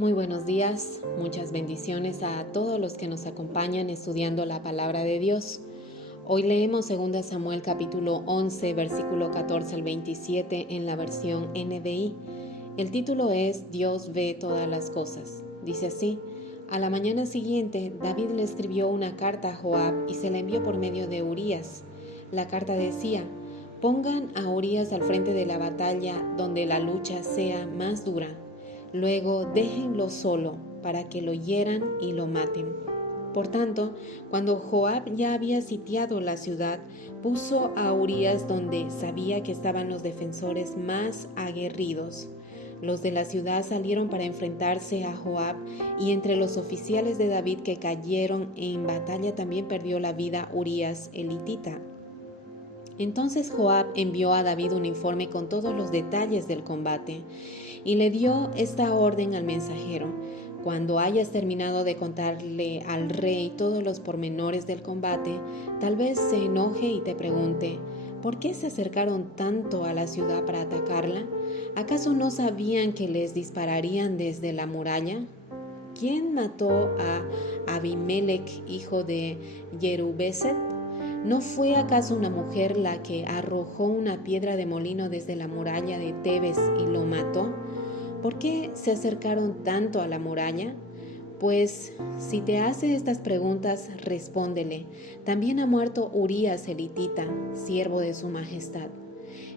Muy buenos días, muchas bendiciones a todos los que nos acompañan estudiando la palabra de Dios. Hoy leemos 2 Samuel capítulo 11, versículo 14 al 27 en la versión NBI. El título es Dios ve todas las cosas. Dice así: a la mañana siguiente, David le escribió una carta a Joab y se la envió por medio de Urías. La carta decía: pongan a Urías al frente de la batalla donde la lucha sea más dura. Luego déjenlo solo para que lo hieran y lo maten. Por tanto, cuando Joab ya había sitiado la ciudad, puso a Urías donde sabía que estaban los defensores más aguerridos. Los de la ciudad salieron para enfrentarse a Joab, y entre los oficiales de David que cayeron en batalla también perdió la vida Urías el hitita. Entonces Joab envió a David un informe con todos los detalles del combate y le dio esta orden al mensajero: cuando hayas terminado de contarle al rey todos los pormenores del combate, tal vez se enoje y te pregunte: ¿por qué se acercaron tanto a la ciudad para atacarla? ¿Acaso no sabían que les dispararían desde la muralla? ¿Quién mató a Abimelech, hijo de Jerubeset? ¿No fue acaso una mujer la que arrojó una piedra de molino desde la muralla de Tebes y lo mató? ¿Por qué se acercaron tanto a la muralla? Pues si te hace estas preguntas, respóndele: también ha muerto Urías el hitita, siervo de su majestad.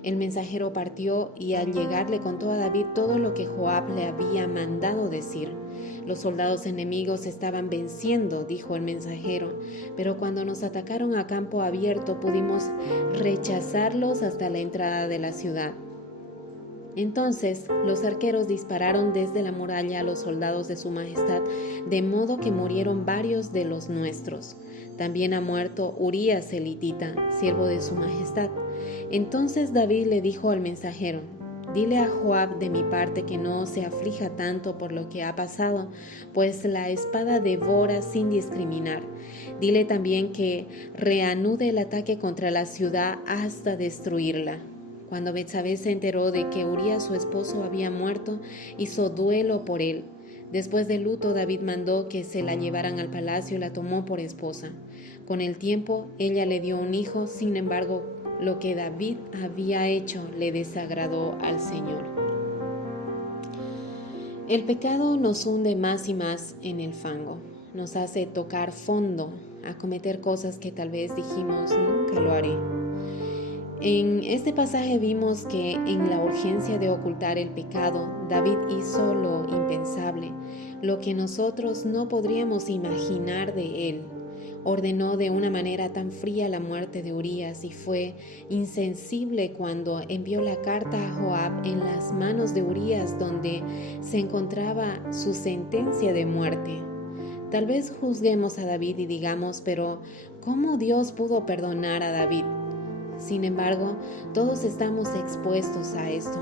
El mensajero partió y al llegar le contó a David todo lo que Joab le había mandado decir. Los soldados enemigos estaban venciendo, dijo el mensajero, pero cuando nos atacaron a campo abierto pudimos rechazarlos hasta la entrada de la ciudad. Entonces los arqueros dispararon desde la muralla a los soldados de su majestad, de modo que murieron varios de los nuestros. También ha muerto Urías el hitita, siervo de su majestad. Entonces David le dijo al mensajero: dile a Joab de mi parte que no se aflija tanto por lo que ha pasado, pues la espada devora sin discriminar. Dile también que reanude el ataque contra la ciudad hasta destruirla. Cuando Betsabé se enteró de que Urías su esposo había muerto, hizo duelo por él. Después del luto, David mandó que se la llevaran al palacio y la tomó por esposa. Con el tiempo, ella le dio un hijo. Sin embargo, lo que David había hecho le desagradó al Señor. El pecado nos hunde más y más en el fango. Nos hace tocar fondo, a cometer cosas que tal vez dijimos: nunca lo haré. En este pasaje vimos que en la urgencia de ocultar el pecado, David hizo lo impensable, lo que nosotros no podríamos imaginar de él. Ordenó de una manera tan fría la muerte de Urías y fue insensible cuando envió la carta a Joab en las manos de Urías, donde se encontraba su sentencia de muerte. Tal vez juzguemos a David y digamos: pero ¿cómo Dios pudo perdonar a David? Sin embargo, todos estamos expuestos a esto.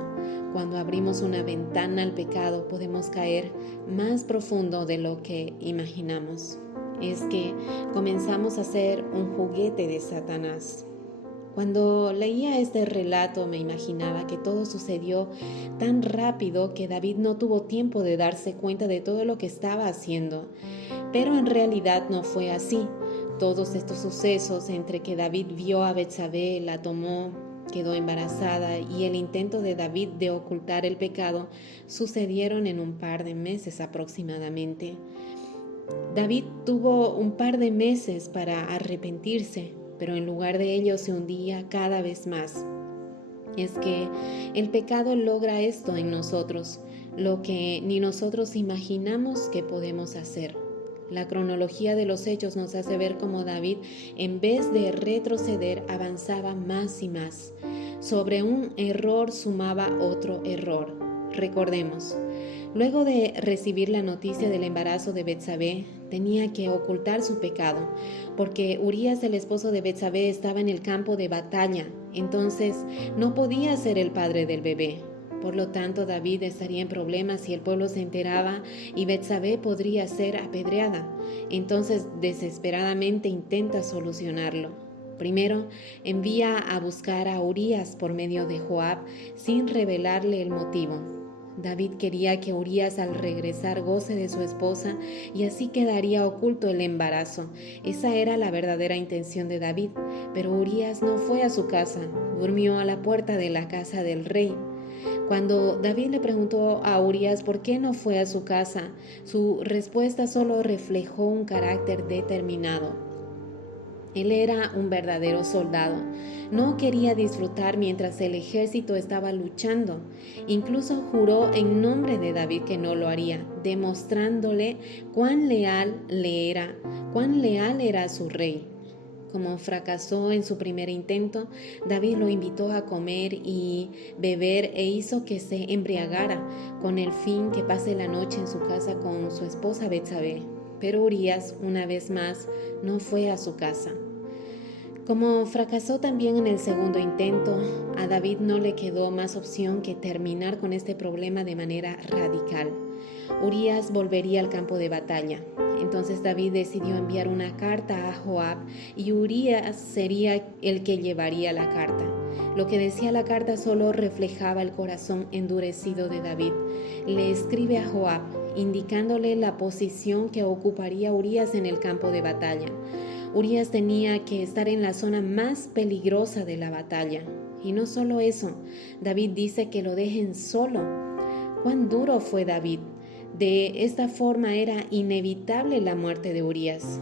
Cuando abrimos una ventana al pecado, podemos caer más profundo de lo que imaginamos. Es que comenzamos a ser un juguete de Satanás. Cuando leía este relato, me imaginaba que todo sucedió tan rápido que David no tuvo tiempo de darse cuenta de todo lo que estaba haciendo. Pero en realidad no fue así. Todos estos sucesos, entre que David vio a Betsabé, la tomó, quedó embarazada, y el intento de David de ocultar el pecado, sucedieron en un par de meses aproximadamente. David tuvo un par de meses para arrepentirse, pero en lugar de ello se hundía cada vez más. Es que el pecado logra esto en nosotros, lo que ni nosotros imaginamos que podemos hacer. La cronología de los hechos nos hace ver cómo David, en vez de retroceder, avanzaba más y más. Sobre un error sumaba otro error. Recordemos, luego de recibir la noticia del embarazo de Betsabé, tenía que ocultar su pecado, porque Urías, el esposo de Betsabé, estaba en el campo de batalla. Entonces no podía ser el padre del bebé. Por lo tanto, David estaría en problemas si el pueblo se enteraba, y Betsabé podría ser apedreada. Entonces, desesperadamente intenta solucionarlo. Primero, envía a buscar a Urías por medio de Joab, sin revelarle el motivo. David quería que Urías al regresar goce de su esposa y así quedaría oculto el embarazo. Esa era la verdadera intención de David, pero Urías no fue a su casa, durmió a la puerta de la casa del rey. Cuando David le preguntó a Urías por qué no fue a su casa, su respuesta solo reflejó un carácter determinado. Él era un verdadero soldado. No quería disfrutar mientras el ejército estaba luchando. Incluso juró en nombre de David que no lo haría, demostrándole cuán leal era a su rey. Como fracasó en su primer intento, David lo invitó a comer y beber e hizo que se embriagara, con el fin que pase la noche en su casa con su esposa Betsabé. Pero Urías, una vez más, no fue a su casa. Como fracasó también en el segundo intento, a David no le quedó más opción que terminar con este problema de manera radical. Urías volvería al campo de batalla. Entonces David decidió enviar una carta a Joab y Urías sería el que llevaría la carta. Lo que decía la carta solo reflejaba el corazón endurecido de David. Le escribe a Joab, indicándole la posición que ocuparía Urías en el campo de batalla. Urías tenía que estar en la zona más peligrosa de la batalla. Y no solo eso, David dice que lo dejen solo. ¿Cuán duro fue David? De esta forma era inevitable la muerte de Urías.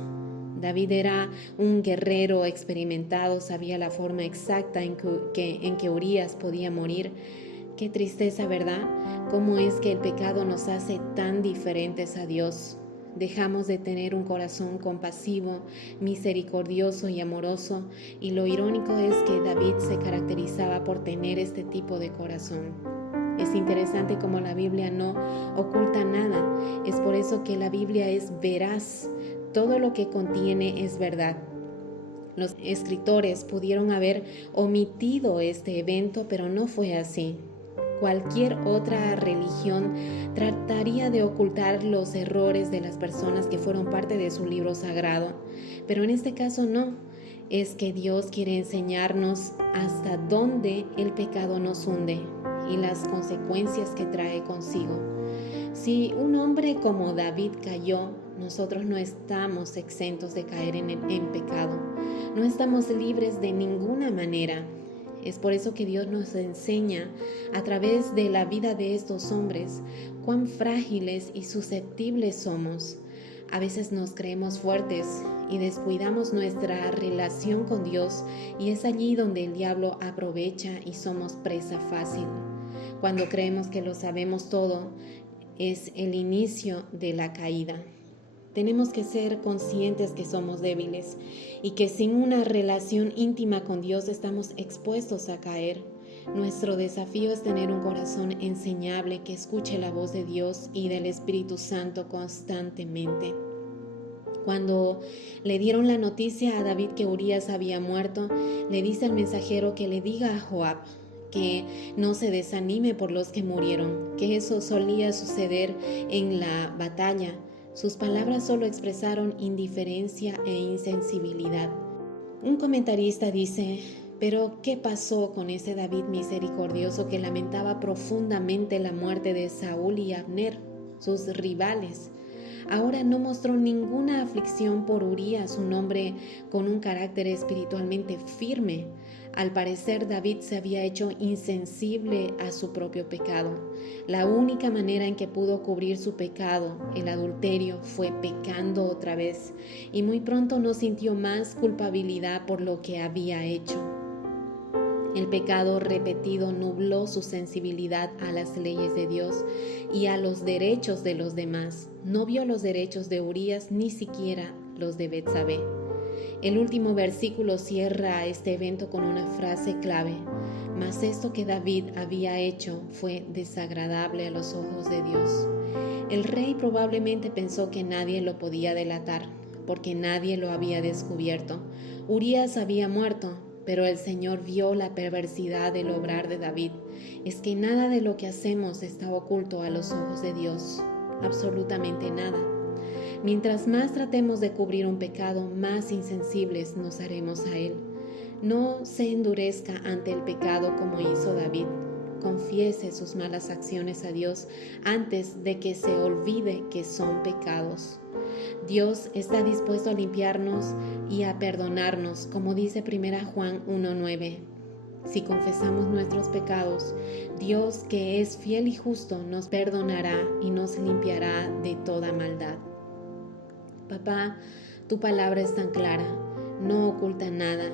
David era un guerrero experimentado, sabía la forma exacta en que Urías podía morir. Qué tristeza, ¿verdad? ¿Cómo es que el pecado nos hace tan diferentes a Dios? Dejamos de tener un corazón compasivo, misericordioso y amoroso, y lo irónico es que David se caracterizaba por tener este tipo de corazón. Es interesante cómo la Biblia no oculta nada. Es por eso que la Biblia es veraz. Todo lo que contiene es verdad. Los escritores pudieron haber omitido este evento, pero no fue así. Cualquier otra religión trataría de ocultar los errores de las personas que fueron parte de su libro sagrado, pero en este caso no. Es que Dios quiere enseñarnos hasta dónde el pecado nos hunde y las consecuencias que trae consigo. Si un hombre como David cayó, nosotros no estamos exentos de caer en pecado. No estamos libres de ninguna manera. Es por eso que Dios nos enseña a través de la vida de estos hombres cuán frágiles y susceptibles somos. A veces nos creemos fuertes y descuidamos nuestra relación con Dios, y es allí donde el diablo aprovecha y somos presa fácil. Cuando creemos que lo sabemos todo, es el inicio de la caída. Tenemos que ser conscientes que somos débiles y que sin una relación íntima con Dios estamos expuestos a caer. Nuestro desafío es tener un corazón enseñable que escuche la voz de Dios y del Espíritu Santo constantemente. Cuando le dieron la noticia a David que Urías había muerto, le dice al mensajero que le diga a Joab que no se desanime por los que murieron, que eso solía suceder en la batalla. Sus palabras solo expresaron indiferencia e insensibilidad. Un comentarista dice: pero ¿qué pasó con ese David misericordioso que lamentaba profundamente la muerte de Saúl y Abner, sus rivales? Ahora no mostró ninguna aflicción por Urías, un hombre con un carácter espiritualmente firme. Al parecer, David se había hecho insensible a su propio pecado. La única manera en que pudo cubrir su pecado, el adulterio, fue pecando otra vez, y muy pronto no sintió más culpabilidad por lo que había hecho. El pecado repetido nubló su sensibilidad a las leyes de Dios y a los derechos de los demás. No vio los derechos de Urías, ni siquiera los de Betsabé. El último versículo cierra este evento con una frase clave: mas esto que David había hecho fue desagradable a los ojos de Dios. El rey probablemente pensó que nadie lo podía delatar, porque nadie lo había descubierto. Urías había muerto, pero el Señor vio la perversidad del obrar de David. Es que nada de lo que hacemos está oculto a los ojos de Dios, absolutamente nada. Mientras más tratemos de cubrir un pecado, más insensibles nos haremos a él. No se endurezca ante el pecado como hizo David. confiese sus malas acciones a Dios antes de que se olvide que son pecados. Dios está dispuesto a limpiarnos y a perdonarnos, como dice 1 Juan 1:9. Si confesamos nuestros pecados, Dios, que es fiel y justo, nos perdonará y nos limpiará de toda maldad. Papá, tu palabra es tan clara, no oculta nada,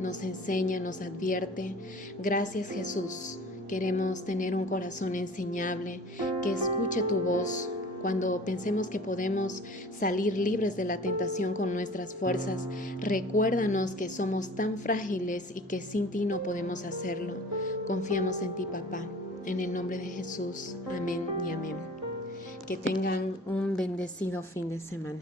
nos enseña, nos advierte. Gracias, Jesús. Queremos tener un corazón enseñable, que escuche tu voz. Cuando pensemos que podemos salir libres de la tentación con nuestras fuerzas, recuérdanos que somos tan frágiles y que sin ti no podemos hacerlo. Confiamos en ti, papá. En el nombre de Jesús. Amén y amén. Que tengan un bendecido fin de semana.